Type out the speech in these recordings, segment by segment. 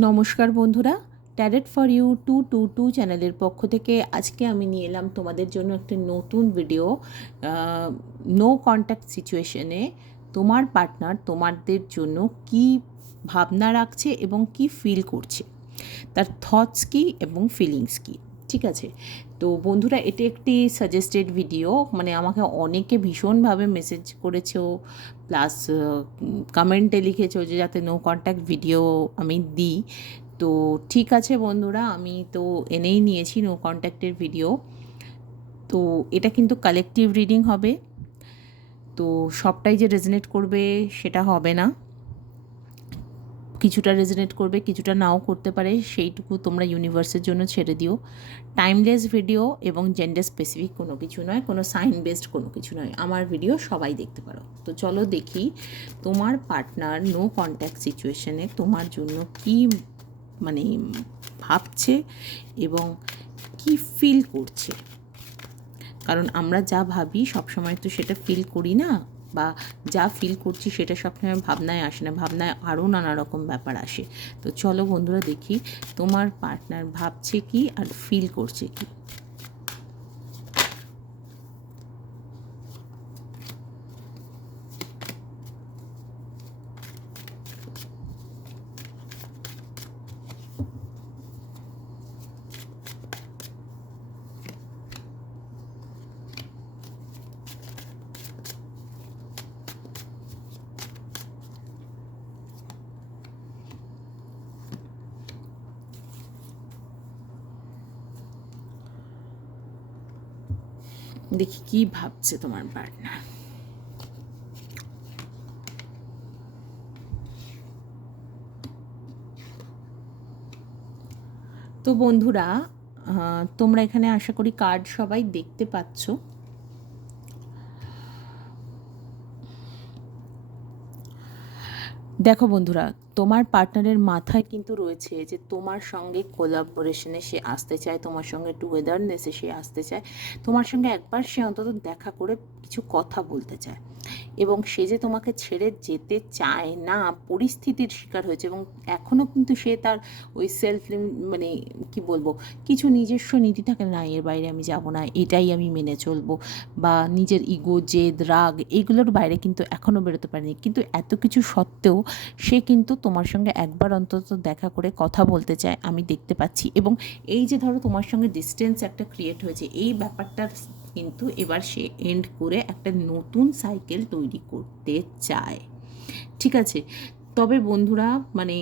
নমস্কার বন্ধুরা, tarot for you 222 চ্যানেলের পক্ষ থেকে আজকে আমি নিয়ে এলাম তোমাদের জন্য একটা নতুন ভিডিও। নো কন্ট্যাক্ট সিচুয়েশনে তোমার পার্টনার তোমাদের জন্য কি ভাবনা রাখছে এবং কি ফিল করছে, তার থটস কী এবং ফিলিংস কী। ঠিক আছে, তো বন্ধুরা এটা একটি সাজেস্টেড ভিডিও, মানে আমাকে অনেকে ভীষণভাবে মেসেজ করেছো, প্লাস কমেন্টে লিখেছো যে যাতে নো কন্ট্যাক্ট ভিডিও আমি দিই। তো ঠিক আছে বন্ধুরা, আমি তো এনেই নিয়েছি নো কন্ট্যাক্টের ভিডিও। তো এটা কিন্তু কালেকটিভ রিডিং হবে, তো সবটাই যে রেজনেট করবে সেটা হবে না। কিছুটা রেজনেট করবে, কিছুটা নাও করতে পারে, সেইটুকু তোমরা ইউনিভার্সের জন্য ছেড়ে দিও। টাইমলেস ভিডিও এবং জেন্ডার স্পেসিফিক কোনো কিছু নয়, কোনো সাইন বেসড কোনো কিছু নয়। আমার ভিডিও সবাই দেখতে পারো। তো চলো দেখি তোমার পার্টনার নো কন্ট্যাক্ট সিচুয়েশনে তোমার জন্য কি মানে ভাবছে এবং কি ফিল করছে। কারণ আমরা যা ভাবি সবসময় তো সেটা ফিল করি না, বা যা ফিল করছি সেটা সবসময় ভাবনায় আসে না, ভাবনায় আরও নানা রকম ব্যাপার আসে। তো চলো বন্ধুরা দেখি তোমার পার্টনার ভাবছে কি আর ফিল করছে কি। দেখি কি ভাবছে তোমার পার্টনার। তো বন্ধুরা, তোমরা এখানে আশা করি কার্ড সবাই দেখতে পাচ্ছ। দেখো বন্ধুরা, তোমার পার্টনারের মাথায় কিন্তু রয়েছে যে তোমার সঙ্গে কোলাবোরেশনে সে আসতে চায়, তোমার সঙ্গে টুগেদারনেসে সে আসতে চায়, তোমার সঙ্গে একবার সে অন্তত দেখা করে কিছু কথা বলতে চায়। এবং সে যে তোমাকে ছেড়ে যেতে চায় না, পরিস্থিতির শিকার হয়েছে, এবং এখনও কিন্তু সে তার ওই সেলফ মানে কি বলবো, কিছু নিজস্ব নীতি থাকে না, এর বাইরে আমি যাব না, এটাই আমি মেনে চলবো, বা নিজের ইগো, জেদ, রাগ, এগুলোর বাইরে কিন্তু এখনও বেরোতে পারেনি। কিন্তু এত কিছু সত্ত্বেও সে কিন্তু তোমার সঙ্গে একবার অন্তত দেখা করে কথা বলতে চায়, আমি দেখতে পাচ্ছি। এবং এই যে ধরো তোমার সঙ্গে ডিস্টেন্স একটা ক্রিয়েট হয়েছে, এই ব্যাপারটার কিন্তু এবার সে এন্ড করে একটা নতুন সাইকেল তৈরি করতে চায়। ঠিক আছে, তবে বন্ধুরা মানে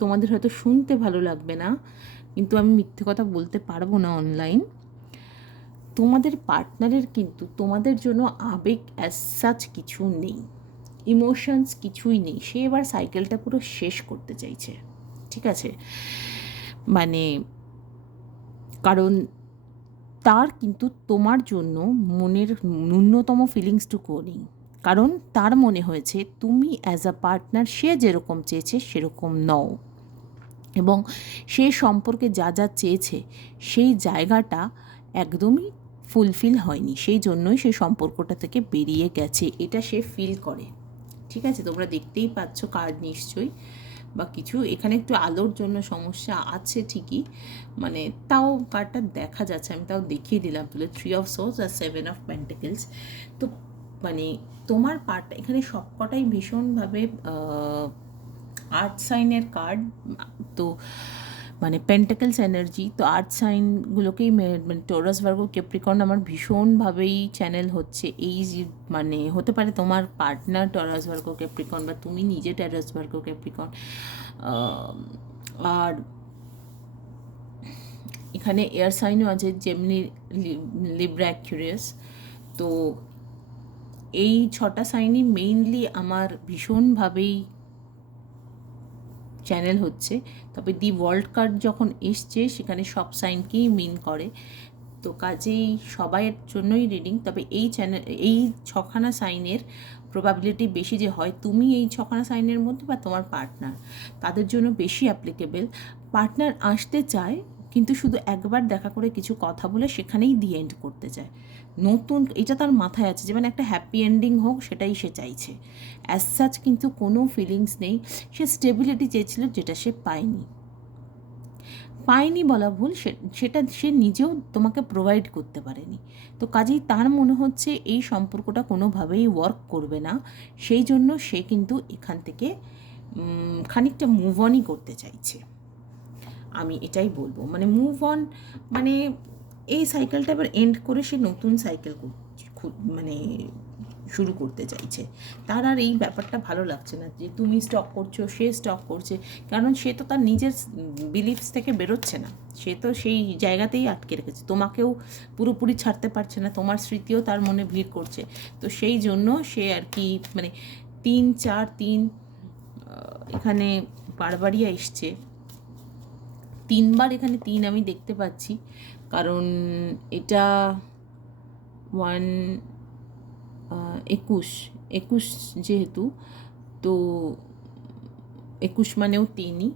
তোমাদের হয়তো শুনতে ভালো লাগবে না, কিন্তু আমি মিথ্যে কথা বলতে পারবো না অনলাইন। তোমাদের পার্টনারের কিন্তু তোমাদের জন্য আবেগ অ্যাজ সাচ কিছু নেই, ইমোশনস কিছুই নেই। সে এবার সাইকেলটা পুরো শেষ করতে চাইছে। ঠিক আছে, মানে কারণ তার কিন্তু তোমার জন্য মনের ন্যূনতম ফিলিংসটুকুও নেই। কারণ তার মনে হয়েছে তুমি অ্যাজ আ পার্টনার সে যেরকম চেয়েছে সেরকম নও, এবং সে সম্পর্কে যা যা চেয়েছে সেই জায়গাটা একদমই ফুলফিল হয়নি, সেই জন্যই সে সম্পর্কটা থেকে বেরিয়ে গেছে, এটা সে ফিল করে। ঠিক আছে, তোমরা দেখতেই পাচ্ছ কার্ড নিশ্চয়ই, বা কিছু এখানে একটু আলোর জন্য সমস্যা আছে ঠিকই, মানে তাও কার্ডটা দেখা যাচ্ছে, আমি তাও দেখিয়ে দিলাম তুলে, 3 অফ সোর্স আর 7 অফ পেন্টিকেলস। তো মানে তোমার পার্টটা এখানে সবকটাই ভীষণভাবে আর্থ সাইনের কার্ড। তো মানে পেন্টাকেলস এনার্জি, তো আর্থ সাইনগুলোকেই মানে টরাস, ভার্গো, ক্যাপ্রিকর্ন আমার ভীষণভাবেই চ্যানেল হচ্ছে। এই মানে হতে পারে তোমার পার্টনার টরাস, ভার্গো, ক্যাপ্রিকর্ন, বা তুমি নিজে টরাস, ভার্গো, ক্যাপ্রিকর্ন। আর এখানে এয়ার সাইনও আছে, জেমিনি, লিব্রা, অ্যাকুয়ারিয়াস। তো এই 6টা সাইনই মেইনলি আমার ভীষণভাবেই চ্যানেল হচ্ছে। তবে দি ওয়ার্ল্ড কার্ড যখন এসছে সেখানে সব সাইনকেই মিন করে, তো কাজেই সবাইয়ের জন্যই রিডিং। তবে এই চ্যানেল, এই 6খানা সাইনের প্রবাবিলিটি বেশি যে হয় তুমি এই 6খানা সাইনের মধ্যে, বা তোমার পার্টনার, তাদের জন্য বেশি অ্যাপ্লিকেবল। পার্টনার আসতে চায় কিন্তু শুধু একবার দেখা করে কিছু কথা বলে সেখানেই দি এন্ড করতে চায়। নতুন এটা তার মাথায় আছে যে মানে একটা হ্যাপি এন্ডিং হোক, সেটাই সে চাইছে। অ্যাজ সাচ কিন্তু কোনো ফিলিংস নেই, সে স্টেবিলিটি চেয়েছিল যেটা সে পায়নি। পায়নি বলা ভুল, সেটা সে নিজেও তোমাকে প্রোভাইড করতে পারেনি। তো কাজেই তার মনে হচ্ছে এই সম্পর্কটা কোনোভাবেই ওয়ার্ক করবে না, সেই জন্য সে কিন্তু এখান থেকে খানিকটা মুভ অনই করতে চাইছে। আমি এটাই বলবো, মানে মুভ অন, মানে এই সাইকেলটা এবার এন্ড করে সে নতুন সাইকেল মানে শুরু করতে চাইছে। তার আর এই ব্যাপারটা ভালো লাগছে না যে তুমি স্টক করছো, সে স্টক করছে, কারণ সে তো তার নিজের বিলিফস থেকে বেরোচ্ছে না, সে তো সেই জায়গাতেই আটকে রেখেছে, তোমাকেও পুরোপুরি ছাড়তে পারছে না, তোমার স্মৃতিও তার মনে ভিড় করছে। তো সেই জন্য সে আর কি মানে 3-4-3 এখানে বারবারই এসছে, 3বার এখানে 3 আমি দেখতে পাচ্ছি, কারণ এটা 21 যেহেতু, তো 21 মানেও 3ই,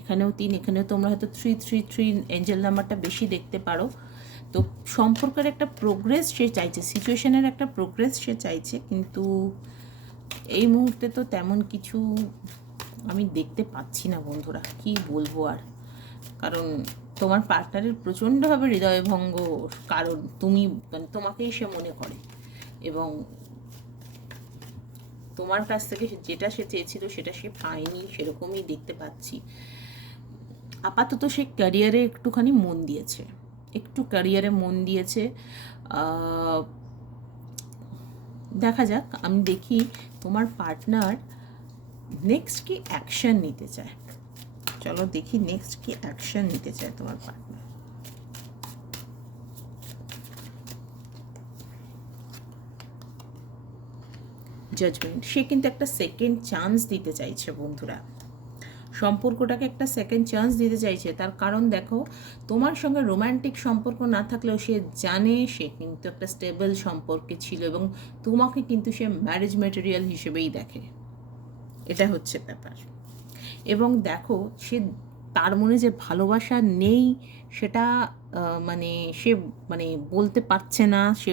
এখানেও 3, এখানেও তোমরা হয়তো 333 এঞ্জেল নাম্বারটা বেশি দেখতে পারো। তো সম্পর্কের একটা প্রোগ্রেস সে চাইছে, সিচুয়েশনের একটা প্রোগ্রেস সে চাইছে, কিন্তু এই মুহূর্তে তো তেমন কিছু আমি দেখতে পাচ্ছি না বন্ধুরা, কি বলবো আর। কারণ তোমার পার্টনারের প্রচণ্ডভাবে হৃদয়ভঙ্গ, কারণ তুমি মানে তোমাকেই সে মনে করে, এবং তোমার কাছ থেকে যেটা সে চেয়েছিল সেটা সে পায়নি, সেরকমই দেখতে পাচ্ছি। আপাতত সে ক্যারিয়ারে একটুখানি মন দিয়েছে, একটু ক্যারিয়ারে মন দিয়েছে। দেখা যাক, আমি দেখি তোমার পার্টনার নেক্সট কি অ্যাকশন নিতে চায়। চলো দেখি নেক্সট কি অ্যাকশন নিতে চায় তোমার পার্টনার। জাজমেন্ট, সে কিন্তু একটা সেকেন্ড চান্স দিতে চাইছে বন্ধুরা, সম্পর্কটাকে একটা সেকেন্ড চান্স দিতে চাইছে। তার কারণ দেখো, তোমার সঙ্গে রোম্যান্টিক সম্পর্ক না থাকলেও সে জানে সে কিন্তু একটা স্টেবল সম্পর্কে ছিল, এবং তোমাকে কিন্তু সে ম্যারেজ ম্যাটেরিয়াল হিসেবেই দেখে, এটা হচ্ছে ব্যাপার। এবং দেখো, সে তার মনে যে ভালোবাসা নেই সেটা মানে সে মানে বলতে পারছে না, সে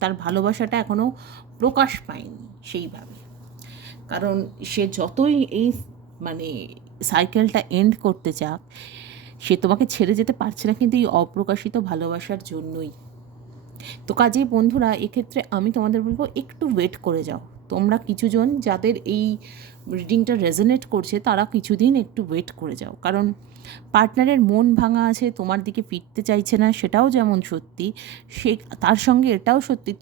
তার ভালোবাসাটা এখনও প্রকাশ পায়নি সেইভাবে। কারণ সে যতই এই মানে সাইকেলটা এন্ড করতে চাক, সে তোমাকে ছেড়ে যেতে পারছে না, কিন্তু এই অপ্রকাশিত ভালোবাসার জন্যই। তো কাজেই বন্ধুরা, এক্ষেত্রে আমি তোমাদের বলবো একটু ওয়েট করে যাও। তোমরা কিছুজন যাদের এই রিডিংটা রেজোনেট করছে তারা কিছুদিন একটু ওয়েট করে যাও, কারণ পার্টনারের মন ভাঙা আছে, তোমার দিকে ফিরতে চাইছে না, সেটাও যেমন সত্যি, সে তার সঙ্গে এটাও সত্যি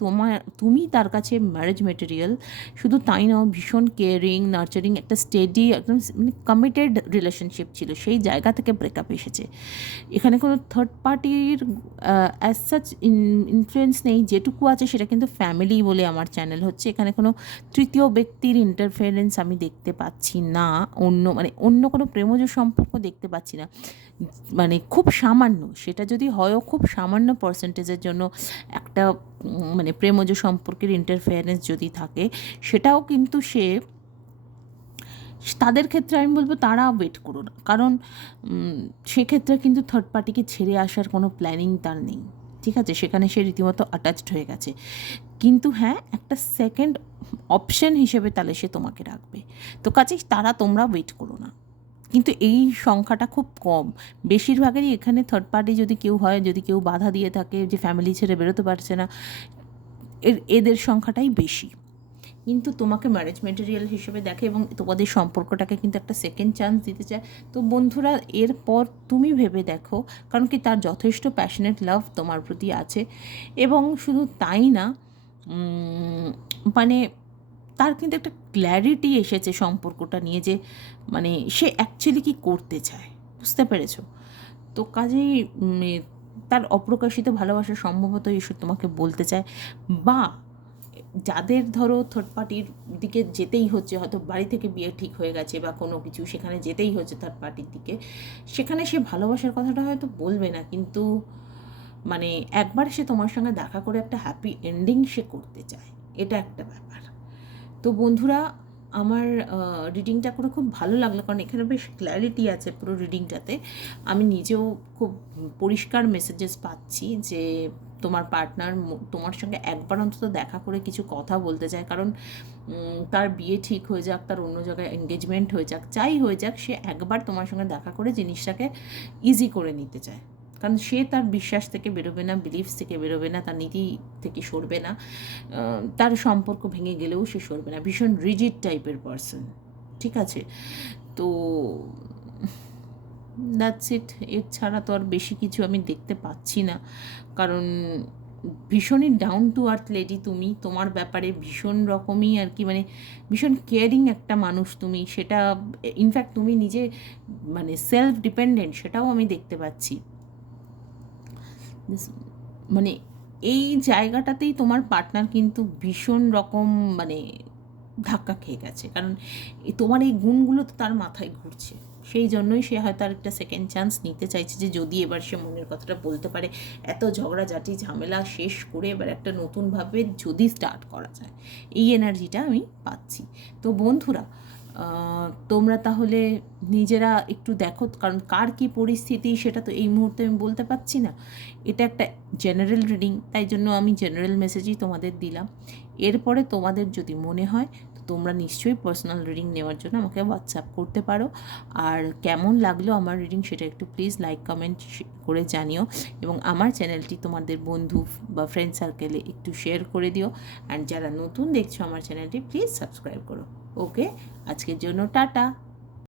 তুমি তার কাছে ম্যারেজ মেটেরিয়াল। শুধু তাই নয়, ভীষণ কেয়ারিং, নার্চারিং, একটা স্টেডি, একদম মানে কমিটেড রিলেশনশিপ ছিল, সেই জায়গা থেকে ব্রেকআপ এসেছে। এখানে কোনো থার্ড পার্টির অ্যাজ সাচ ইনফ্লুয়েন্স নেই, যেটুকু আছে সেটা কিন্তু ফ্যামিলি বলে আমার চ্যানেল হচ্ছে, এখানে কোনো তৃতীয় ব্যক্তির ইন্টারফারেন্স আমি দেখতে পাচ্ছি না, অন্য কোনো প্রেমজ সম্পর্ক দেখতে পাচ্ছি না, মানে খুব সামান্য, সেটা যদি হয়ও খুব সামান্য পার্সেন্টেজের জন্য একটা মানে প্রেমজ সম্পর্কের ইন্টারফারেন্স যদি থাকে, সেটাও কিন্তু তাদের ক্ষেত্রে আমি বলবো তারা ওয়েট করো না, কারণ সেক্ষেত্রে কিন্তু থার্ড পার্টিকে ছেড়ে আসার কোনো প্ল্যানিং তার নেই, ঠিক আছে, সেখানে সে রীতিমতো অ্যাটাচড হয়ে গেছে। কিন্তু হ্যাঁ, একটা সেকেন্ড অপশন হিসেবে তাহলে সে তোমাকে রাখবে। তো কাজেই তোমরা ওয়েট করো না, কিন্তু এই সংখ্যাটা খুব কম, বেশিরভাগেরই এখানে থার্ড পার্টি যদি কেউ হয়, যদি কেউ বাধা দিয়ে থাকে যে ফ্যামিলি ছেড়ে বেরোতে পারছে না, এদের সংখ্যাটাই বেশি, কিন্তু তোমাকে ম্যারেজ মেটেরিয়াল হিসেবে দেখে, এবং তোমাদের সম্পর্কটাকে কিন্তু একটা সেকেন্ড চান্স দিতে চায়। তো বন্ধুরা, এরপর তুমি ভেবে দেখো, কারণ কি তার যথেষ্ট প্যাশনেট লাভ তোমার প্রতি আছে, এবং শুধু তাই না, মানে তার কিন্তু একটা ক্ল্যারিটি এসেছে সম্পর্কটা নিয়ে, যে মানে সে অ্যাকচুয়ালি কী করতে চায়, বুঝতে পেরেছো? তো কাজেই তার অপ্রকাশিত ভালোবাসা সম্ভবত এসে তোমাকে বলতে চায়, বা যাদের ধরো থার্ড পার্টির দিকে যেতেই হচ্ছে, হয়তো বাড়ি থেকে বিয়ে ঠিক হয়ে গেছে বা কোনো কিছু, সেখানে যেতেই হচ্ছে থার্ড পার্টির দিকে, সেখানে সে ভালোবাসার কথাটা হয়তো বলবে না, কিন্তু মানে একবার সে তোমার সঙ্গে দেখা করে একটা হ্যাপি এন্ডিং সে করতে চায়, এটা একটা ব্যাপার। তো বন্ধুরা, আমার রিডিংটা করে খুব ভালো লাগলো, কারণ এখানে বেশ ক্ল্যারিটি আছে পুরো রিডিংটাতে, আমি নিজেও খুব পরিষ্কার মেসেজেস পাচ্ছি যে তোমার পার্টনার তোমার সঙ্গে একবার অন্তত দেখা করে কিছু কথা বলতে চায়, কারণ তার বিয়ে ঠিক হয়ে যাক, তার অন্য জায়গায় এঙ্গেজমেন্ট হয়ে যাক, যাই হয়ে যাক, সে একবার তোমার সঙ্গে দেখা করে জিনিসটাকে ইজি করে নিতে চায়। কারণ সে তার বিশ্বাস থেকে বেরোবে না, বিলিফস থেকে বেরোবে না, তার নীতি থেকে সরবে না, তার সম্পর্ক ভেঙে গেলেও সে সরবে না। ভীষণ রিজিড টাইপের পারসন, ঠিক আছে? তো দ্যাটস ইট। এর ছাড়া তো আর বেশি কিছু আমি দেখতে পাচ্ছি না, কারণ ভীষণই ডাউন টু আর্থ লেডি তুমি। তোমার ব্যাপারে ভীষণ রকমই আর কি, মানে ভীষণ কেয়ারিং একটা মানুষ তুমি, সেটা ইনফ্যাক্ট তুমি নিজে মানে সেলফ ডিপেন্ডেন্ট, সেটাও আমি দেখতে পাচ্ছি। মানে এই জায়গাটাতেই তোমার পার্টনার কিন্তু ভীষণ রকম মানে ধাক্কা খেয়ে গেছে, কারণ তোমার এই গুণগুলো তো তার মাথায় ঘুরছে। সেই জন্যই সে হয়তো আর একটা সেকেন্ড চান্স নিতে চাইছে, যে যদি এবার সে মনের কথাটা বলতে পারে, এত ঝগড়াঝাটি ঝামেলা শেষ করে এবার একটা নতুনভাবে যদি স্টার্ট করা যায়, এই এনার্জিটা আমি পাচ্ছি। তো বন্ধুরা, তোমরা তাহলে নিজেরা একটু দেখো, কারণ কার কী পরিস্থিতি সেটা তো এই মুহূর্তে আমি বলতে পারছি না। এটা একটা জেনারেল রিডিং, তাই জন্য আমি জেনারেল মেসেজই তোমাদের দিলাম। এরপরে তোমাদের যদি মনে হয় তো তোমরা নিশ্চয়ই পার্সোনাল রিডিং নেওয়ার জন্য আমাকে হোয়াটসঅ্যাপ করতে পারো। আর কেমন লাগলো আমার রিডিং সেটা একটু প্লিজ লাইক কমেন্ট করে জানিও, এবং আমার চ্যানেলটি তোমাদের বন্ধু বা ফ্রেন্ড সার্কেলে একটু শেয়ার করে দিও। অ্যান্ড যারা নতুন দেখছো আমার চ্যানেলটি, প্লিজ সাবস্ক্রাইব করো। ওকে, আজকের জন্য টাটা।